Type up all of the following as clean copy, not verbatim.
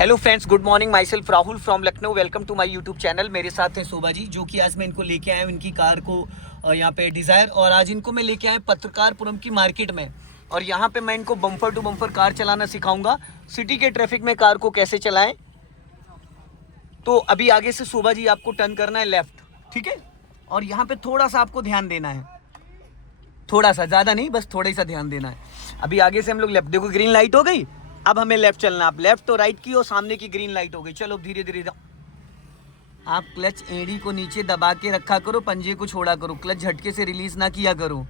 Hello friends, good morning. My self Rahul from Lucknow. Welcome to my YouTube channel. मेरे साथ हैं शोभा जी, जो कि आज मैं इनको लेके आया हूँ इनकी कार को यहाँ पे डिज़ायर। और आज इनको मैं लेके आया पत्रकारपुरम की मार्केट में, और यहाँ पे मैं इनको बम्पर टू बम्पर कार चलाना सिखाऊंगा। सिटी के ट्रैफिक में कार को कैसे चलाएं। तो अभी आगे से शोभा जी आपको टर्न करना है लेफ्ट, ठीक है। और यहाँ पे थोड़ा सा आपको ध्यान देना है, थोड़ा सा, ज़्यादा नहीं, बस थोड़ा ही सा ध्यान देना है। अभी आगे से हम लोग लेफ्ट, देखो ग्रीन लाइट हो गई, अब हमें लेफ्ट चलना। आप लेफ्ट तो राइट की, और सामने की ग्रीन लाइट हो गई। चलो धीरे धीरे आप क्लच एड़ी को नीचे दबा के रखा करो, पंजे को छोड़ा करो, क्लच झटके से रिलीज ना किया करो।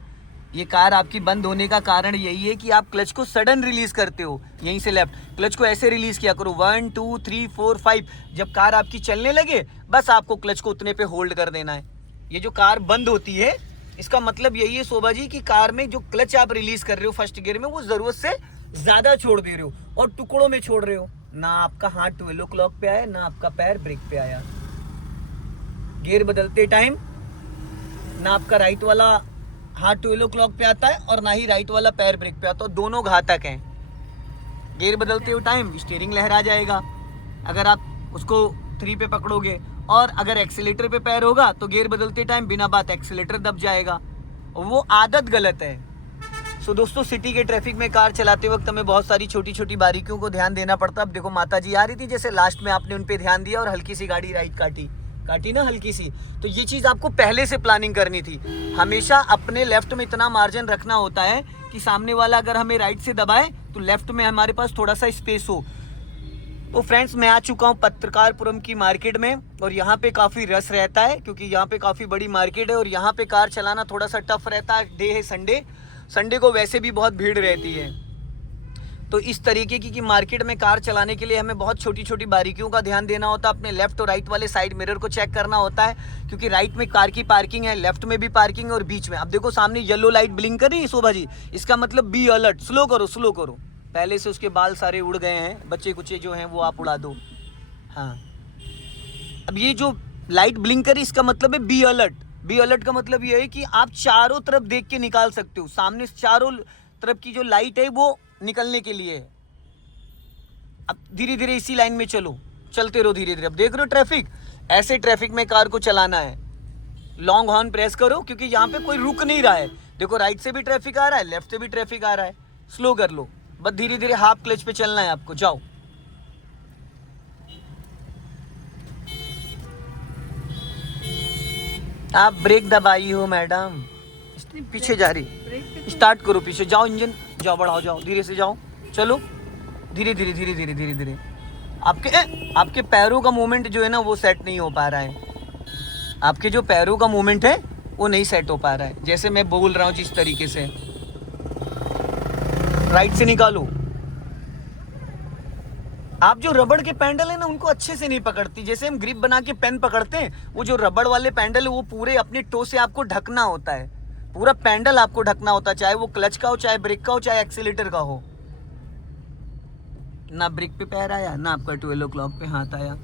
ये कार आपकी बंद होने का कारण यही है कि आप क्लच को सडन रिलीज करते हो। यहीं से लेफ्ट क्लच को ऐसे रिलीज किया करो, 1 2 3 4 5। जब कार आपकी चलने लगे, बस आपको क्लच को उतने पे होल्ड कर देना है। ये जो कार बंद होती है, इसका मतलब यही है शोभा जी कि कार में जो क्लच आप रिलीज कर रहे हो फर्स्ट गियर में, वो जरूरत से ज्यादा छोड़ दे रहे हो और टुकड़ों में छोड़ रहे हो। ना आपका हाथ 12 o'clock पे आया, ना आपका पैर ब्रेक पे आया। गियर बदलते टाइम ना आपका राइट वाला हाथ 12 o'clock पे आता है, और ना ही राइट वाला पैर ब्रेक पे आता है। दोनों घातक हैं। गियर बदलते हुए टाइम स्टीयरिंग लहरा जाएगा अगर आप उसको 3 पे पकड़ोगे, और अगर एक्सीलेटर पे पैर होगा तो गियर बदलते टाइम बिना बात एक्सीलेटर दब जाएगा। वो आदत गलत है। सो दोस्तों, सिटी के ट्रैफिक में कार चलाते वक्त हमें बहुत सारी छोटी छोटी बारीकियों को ध्यान देना पड़ता है। अब देखो माता जी आ रही थी, जैसे लास्ट में आपने उन पे ध्यान दिया और हल्की सी गाड़ी राइट काटी ना, हल्की सी। तो ये चीज़ आपको पहले से प्लानिंग करनी थी। हमेशा अपने लेफ्ट में इतना मार्जिन रखना होता है कि सामने वाला अगर हमें राइट से दबाए तो लेफ्ट में हमारे पास थोड़ा सा स्पेस हो। तो फ्रेंड्स, मैं आ चुका हूँ पत्रकारपुरम की मार्केट में, और यहाँ पे काफ़ी रश रहता है क्योंकि यहाँ पे काफ़ी बड़ी मार्केट है, और यहाँ पे कार चलाना थोड़ा सा टफ रहता है। डे है संडे को वैसे भी बहुत भीड़ रहती है। तो इस तरीके की मार्केट में कार चलाने के लिए हमें बहुत छोटी छोटी बारीकियों का ध्यान देना होता है। अपने लेफ्ट और राइट वाले साइड मिरर को चेक करना होता है, क्योंकि राइट में कार की पार्किंग है, लेफ्ट में भी पार्किंग है, और बीच में। अब देखो सामने येलो लाइट ब्लिंक कर रही है शोभा जी, इसका मतलब बी अलर्ट। स्लो करो। पहले से उसके बाल सारे उड़ गए हैं, बच्चे कुचे जो हैं वो आप उड़ा दो। हाँ, अब ये जो लाइट ब्लिंक करी, इसका मतलब है बी अलर्ट। बी अलर्ट का मतलब ये है कि आप चारों तरफ देख के निकाल सकते हो। सामने चारों तरफ की जो लाइट है वो निकलने के लिए है। अब धीरे धीरे इसी लाइन में चलते रहो धीरे धीरे। अब देख रहे हो ट्रैफिक, ऐसे ट्रैफिक में कार को चलाना है। लॉन्ग हॉर्न प्रेस करो, क्योंकि यहाँ पे कोई रुक नहीं रहा है। देखो राइट से भी ट्रैफिक आ रहा है, लेफ्ट से भी ट्रैफिक आ रहा है। स्लो कर लो, बस धीरे धीरे हाफ क्लच पे चलना है आपको। जाओ, आप ब्रेक दबाई हो मैडम, पीछे जा रही। स्टार्ट करो, पीछे जाओ, इंजन जाओ, बढ़ाओ, जाओ, धीरे से जाओ, चलो धीरे धीरे। आपके पैरों का मूवमेंट जो है ना, वो सेट नहीं हो पा रहा है। आपके जो पैरों का मूवमेंट है वो नहीं सेट हो पा रहा है। जैसे मैं बोल रहा हूँ जिस तरीके से, राइट से निकालो। आप जो रबड़ के पैंडल है ना, उनको अच्छे से नहीं पकड़ती। जैसे हम ग्रिप बना के पेन पकड़ते हैं, वो जो रबड़ वाले पैंडल है वो पूरे अपने टो से आपको ढकना होता है। पूरा पैंडल आपको ढकना होता है, चाहे वो क्लच का हो, चाहे ब्रेक का हो, चाहे एक्सीलेटर का हो। ना ब्रेक पे पैर आया, ना आपका 12 o'clock पे हाथ आया।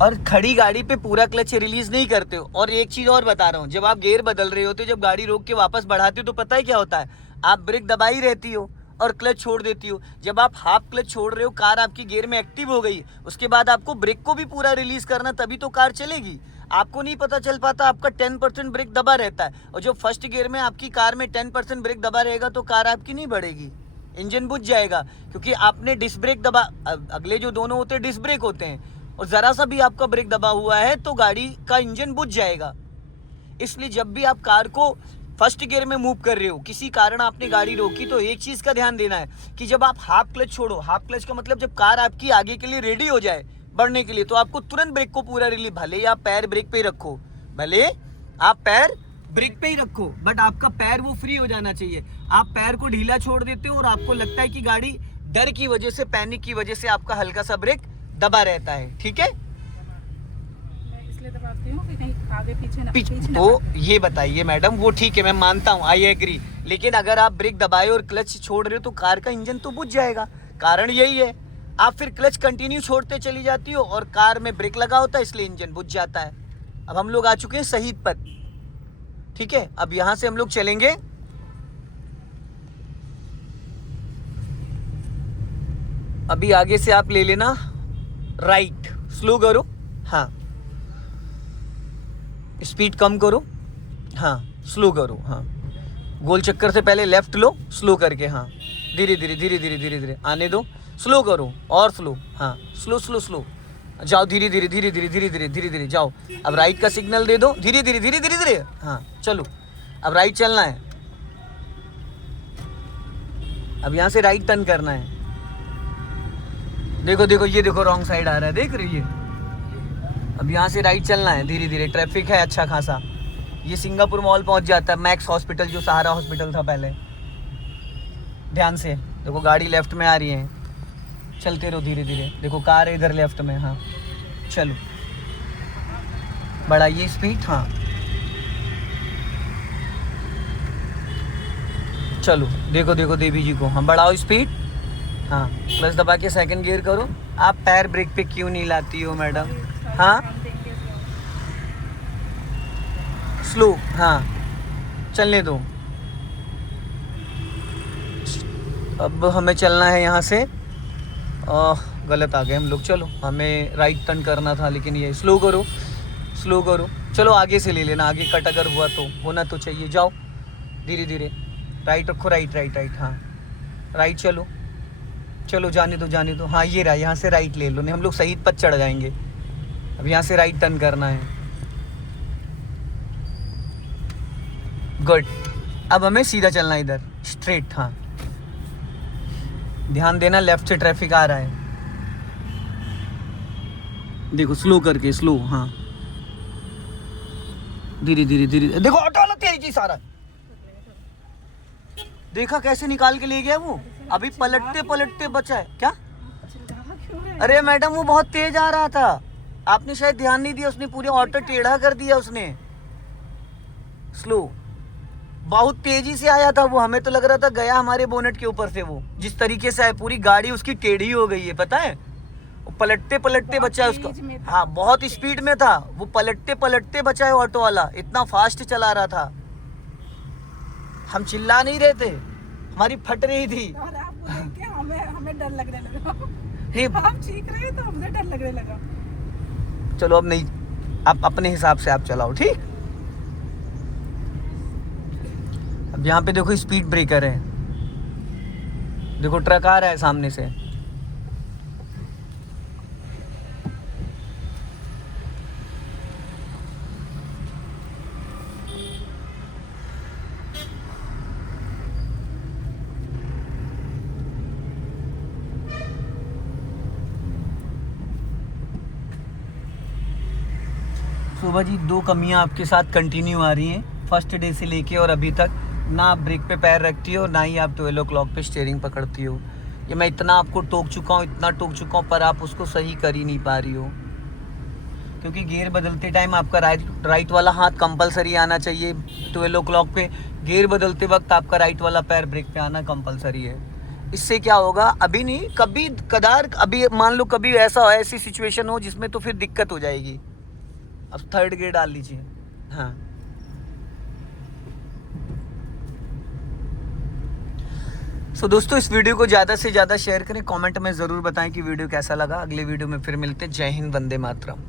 और खड़ी गाड़ी पे पूरा क्लच रिलीज नहीं करते हो। और एक चीज और बता रहा हूँ, जब आप गियर बदल रहे होते हो, जब गाड़ी रोक के वापस बढ़ाते हो, तो पता है क्या होता है, आप ब्रेक दबाई रहती हो और क्लच छोड़ देती हो। जब आप हाफ क्लच छोड़ रहे हो, कार आपकी गियर में एक्टिव हो गई, उसके बाद आपको ब्रेक को भी पूरा रिलीज करना, तभी तो कार चलेगी। आपको नहीं पता चल पाता, आपका 10% ब्रेक दबा रहता है। और जो फर्स्ट गियर में आपकी कार में 10% ब्रेक दबा रहेगा, तो कार आपकी नहीं बढ़ेगी, इंजन बुझ जाएगा। क्योंकि आपने डिस्क ब्रेक दबा, अगले जो दोनों होते हैं डिस्क ब्रेक होते हैं, और ज़रा सा भी आपका ब्रेक दबा हुआ है तो गाड़ी का इंजन बुझ जाएगा। इसलिए जब भी आप कार को फर्स्ट गियर में मूव कर रहे हो, किसी कारण आपने गाड़ी रोकी, तो एक चीज़ का ध्यान देना है कि जब आप हाफ क्लच छोड़ो, हाफ क्लच का मतलब जब कार आपकी आगे के लिए रेडी हो जाए बढ़ने के लिए, तो आपको तुरंत ब्रेक को पूरा रिलीज, भले ही आप पैर ब्रेक पे ही रखो, बट आपका पैर वो फ्री हो जाना चाहिए। आप पैर को ढीला छोड़ देते हो और आपको लगता है कि गाड़ी डर की वजह से, पैनिक की वजह से आपका हल्का सा ब्रेक दबा रहता है, ठीक है। इसलिए दबाती हूँ कि कहीं आगे पीछे ना तो ये बताइए मैडम, वो ठीक है, मैं मानता हूँ, आई एग्री। लेकिन अगर आप ब्रेक दबाए और क्लच छोड़ रहे हो, तो कार का इंजन तो बुझ जाएगा। कारण यही है, आप फिर क्लच कंटिन्यू छोड़ते चली जाती हो और कार में ब्रेक लगा होता है, इसलिए इंजन बुझ जाता है। अब हम लोग आ चुके हैं शहीद पथ, ठीक है। अब यहाँ से हम लोग चलेंगे अभी आगे से आप ले लेना राइट, स्लो करो, हाँ स्पीड कम करो, हाँ स्लो करो, हाँ गोल चक्कर से पहले लेफ्ट लो, स्लो करके, हाँ धीरे धीरे धीरे धीरे धीरे धीरे आने दो, स्लो करो और स्लो, हाँ स्लो स्लो स्लो जाओ, धीरे धीरे धीरे धीरे धीरे धीरे धीरे धीरे जाओ। अब राइट का सिग्नल दे दो, धीरे धीरे धीरे धीरे धीरे, हाँ चलो अब राइट चलना है। अब यहाँ से राइट टर्न करना है। देखो देखो ये देखो रॉन्ग साइड आ रहा है, देख रही है। अब यहाँ से राइट चलना है धीरे धीरे, ट्रैफिक है अच्छा खासा। ये सिंगापुर मॉल पहुँच जाता है, मैक्स हॉस्पिटल जो सहारा हॉस्पिटल था पहले। ध्यान से देखो गाड़ी लेफ्ट में आ रही है, चलते रहो धीरे धीरे। देखो कार है इधर लेफ्ट में, हाँ चलो बढ़ाइए स्पीड, हाँ चलो देखो देखो देवी जी को, हाँ बढ़ाओ स्पीड, हाँ प्लस दबा के सेकंड गियर करो। आप पैर ब्रेक पे क्यों नहीं लाती हो मैडम? हाँ स्लो, हाँ चलने दो। अब हमें चलना है यहाँ से, गलत आ गए हम लोग। चलो हमें राइट टर्न करना था, लेकिन ये स्लो करो स्लो करो। चलो आगे से ले लेना, आगे कट अगर हुआ तो होना तो चाहिए। जाओ धीरे धीरे, राइट रखो, राइट राइट राइट, हाँ राइट चलो चलो, जाने दो जाने दो, हाँ ये रहा, यहाँ से राइट ले लो, नहीं हम लोग सही पथ चढ़ जाएंगे। अब यहाँ से राइट टर्न करना है, गुड। अब हमें सीधा चलना है इधर स्ट्रेट, हाँ ध्यान देना लेफ्ट से ट्रैफिक आ रहा है। देखो स्लो करके, स्लो, हाँ धीरे धीरे धीरे। देखो ऑटो वाला तेजी सारा, देखा कैसे निकाल के ले गया वो, अभी पलटते पलटते बचा है क्या? अरे मैडम वो बहुत तेज आ रहा था, आपने शायद ध्यान नहीं दिया, उसने पूरे ऑटो टेढ़ा कर दिया उसने। स्लो, बहुत तेजी से आया था वो, हमें तो लग रहा था गया हमारे बोनेट के ऊपर से। वो जिस तरीके से आया पूरी गाड़ी उसकी टेढ़ी हो गई है, पता है? वो पलटते पलटते बचा है उसको, हाँ बहुत स्पीड में था वो, पलटते पलटते बचा है ऑटो वाला, इतना फास्ट चला रहा था। हम चिल्ला नहीं रहे थे, हमारी फट रही थी। और आपको देख के हमें डर लगने लगा। हे आप चीख रहे तो हमसे डर लगने लगा। चलो अब नहीं, आप अपने हिसाब से आप चलाओ, ठीक। अब यहाँ पे देखो स्पीड ब्रेकर है, देखो ट्रक आ रहा है सामने से। शोभा जी, दो कमियां आपके साथ कंटिन्यू आ रही हैं फर्स्ट डे से लेके और अभी तक। ना आप ब्रेक पे पैर रखती हो, ना ही आप 12 o'clock पे स्टीयरिंग पकड़ती हो। ये मैं इतना आपको टोक चुका हूँ, इतना टोक चुका हूँ, पर आप उसको सही कर ही नहीं पा रही हो। क्योंकि गियर बदलते टाइम आपका राइट वाला हाथ कंपलसरी आना चाहिए। 12 o'clock पे गियर बदलते वक्त आपका राइट वाला पैर ब्रेक पे आना कंपलसरी है। इससे क्या होगा, अभी नहीं कभी कदार, अभी मान लो कभी ऐसा हो, ऐसी सिचुएशन हो जिसमें तो फिर दिक्कत हो जाएगी। अब थर्ड गियर डाल लीजिए, हाँ। सो दोस्तों, इस वीडियो को ज़्यादा से ज़्यादा शेयर करें, कमेंट में ज़रूर बताएं कि वीडियो कैसा लगा। अगले वीडियो में फिर मिलते हैं। जय हिंद, वंदे मातरम।